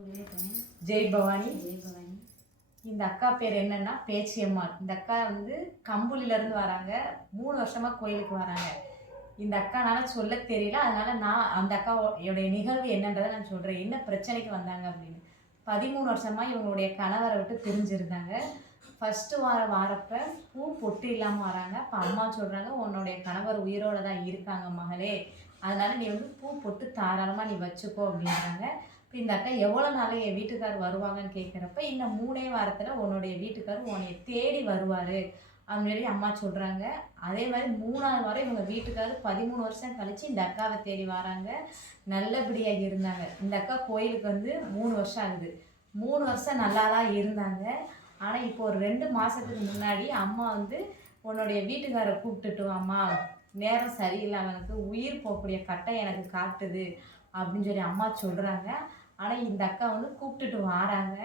ஜெய் பவானி. ஜெய் பவானி. இந்த அக்கா பேர் என்னன்னா பேச்சியம்மாள். இந்த அக்கா வந்து கம்புலில இருந்து வராங்க. மூணு வருஷமா கோயிலுக்கு வராங்க. இந்த அக்கானால சொல்ல தெரியல. அதனால நான் அந்த அக்காவுடைய நிகழ்வு என்னன்றதை நான் சொல்றேன். என்ன பிரச்சனைக்கு வந்தாங்க அப்படின்னு. பதிமூணு வருஷமா இவங்களுடைய கணவரை விட்டு பிரிஞ்சிருந்தாங்க. ஃபர்ஸ்ட் வாரம் வாரப்ப பூ பொட்டு இல்லாமல் வராங்க. அப்போ அம்மா சொல்றாங்க உன்னுடைய கணவர் உயிரோட தான் இருக்காங்க மகளே. அதனால நீ வந்து பூ பொட்டு தாராளமாக நீ வச்சுக்கோ அப்படின்றாங்க. இப்போ இந்த அக்கா எவ்வளோ நாள் என் வீட்டுக்கார் வருவாங்கன்னு கேட்குறப்ப இன்னும் மூணே வாரத்தில் உன்னுடைய வீட்டுக்கார் உன்னைய தேடி வருவார். அப்படின்னு அம்மா சொல்கிறாங்க அதே மாதிரி மூணாவது வாரம் இவங்க வீட்டுக்காரு பதிமூணு வருஷம் கழித்து இந்த அக்காவை தேடி வராங்க. நல்லபடியாக இருந்தாங்க. இந்த அக்கா கோயிலுக்கு வந்து மூணு வருஷம் ஆகுது. மூணு வருஷம் நல்லா தான் இருந்தாங்க. ஆனால் இப்போ ஒரு ரெண்டு மாதத்துக்கு முன்னாடி அம்மா வந்து உன்னுடைய வீட்டுக்காரை கூப்பிட்டுட்டு அம்மா நேரம் சரியில்லை அவனுக்கு உயிர் போகக்கூடிய கட்டை எனக்கு காட்டுது அப்படின்னு சொல்லி அம்மா சொல்கிறாங்க ஆனால் இந்த அக்கா வந்து கூப்பிட்டுட்டு வராங்க.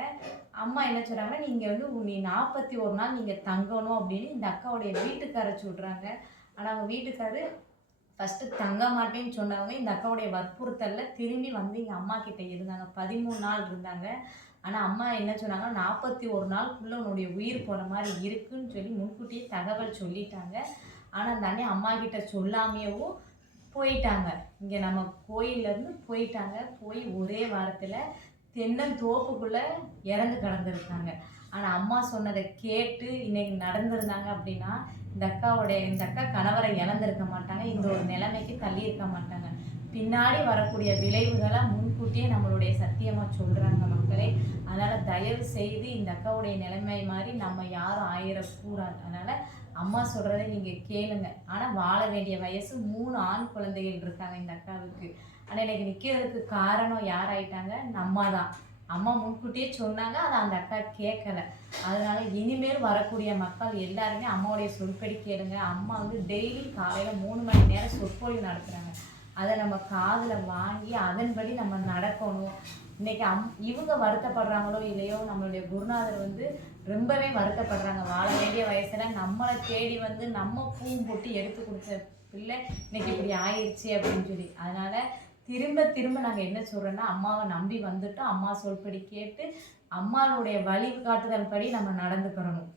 அம்மா என்ன சொல்கிறாங்க நீங்கள் வந்து நீ நாற்பத்தி ஒரு நாள் நீங்கள் தங்கணும் அப்படின்னு இந்த அக்காவுடைய வீட்டுக்கார சொல்கிறாங்க ஆனால் அவங்க வீட்டுக்காரு ஃபஸ்ட்டு தங்க மாட்டேன்னு சொன்னவங்க இந்த அக்காவுடைய வற்புறுத்தலில் திரும்பி வந்து எங்கள் அம்மா கிட்டே இருந்தாங்க. பதிமூணு நாள் இருந்தாங்க. ஆனால் அம்மா என்ன சொன்னாங்க நாற்பத்தி ஒரு நாளுக்குள்ளே உன்னுடைய உயிர் போன மாதிரி இருக்குன்னு சொல்லி முன்கூட்டியே தகவல் சொல்லிட்டாங்க. ஆனால் அந்த அண்ணன் அம்மா கிட்ட சொல்லாமையவும் போயிட்டாங்க. இங்கே நம்ம கோயிலேருந்து போயிட்டாங்க. போய் ஒரே வாரத்தில் தென்னந்தோப்புக்குள்ளே இறந்து கிடந்திருக்காங்க. ஆனால் அம்மா சொன்னதை கேட்டு இன்னைக்கு நடந்திருந்தாங்க அப்படின்னா இந்த அக்காவுடைய இந்த அக்கா கணவரை இழந்திருக்க மாட்டாங்க. இந்த ஒரு நிலைமைக்கு தள்ளி இருக்க மாட்டாங்க. பின்னாடி வரக்கூடிய விளைவுகளை முன்கூட்டியே நம்மளுடைய சத்தியமாக சொல்கிறாங்க அதனால் தயவு செய்து இந்த அக்காவுடைய நிலைமை மாதிரி நம்ம யாரும் ஆயிடக்கூடாது அதனால் அம்மா சொல்கிறத நீங்கள் கேளுங்க. ஆனால் வாழ வேண்டிய வயசு மூணு ஆண் குழந்தைகள் இருக்காங்க இந்த அக்காவுக்கு. ஆனால் எனக்கு நிற்கிறதுக்கு காரணம் யார் ஆயிட்டாங்க? நம்ம தான். அம்மா முன்கூட்டியே சொன்னாங்க அதை அந்த அக்கா கேட்கல அதனால இனிமேல் வரக்கூடிய மக்கள் எல்லாருமே அம்மாவுடைய சொற்படி கேளுங்க. அம்மா வந்து டெய்லி காலையில் மூணு மணி நேரம் சொற்பொழி நடத்துகிறாங்க அதை நம்ம காதில் வாங்கி அதன்படி நம்ம நடக்கணும். இன்னைக்கு அம் இவங்க வருத்தப்படுறாங்களோ இல்லையோ நம்மளுடைய குருநாதர் வந்து ரொம்பவே வருத்தப்படுறாங்க. வாழ வேண்டிய வயசுல நம்மளை தேடி வந்து நம்ம பூ போட்டு எடுத்து கொடுத்த பிள்ளை இன்னைக்கு இப்படி ஆயிடுச்சு அப்படின்னு சொல்லி. அதனால திரும்ப திரும்ப நாங்கள் என்ன சொல்கிறோன்னா அம்மாவை நம்பி வந்துட்டோம். அம்மா சொல்படி கேட்டு அம்மாவுடைய வழிகாட்டுதல் படி நம்ம நடந்துக்கிறணும்.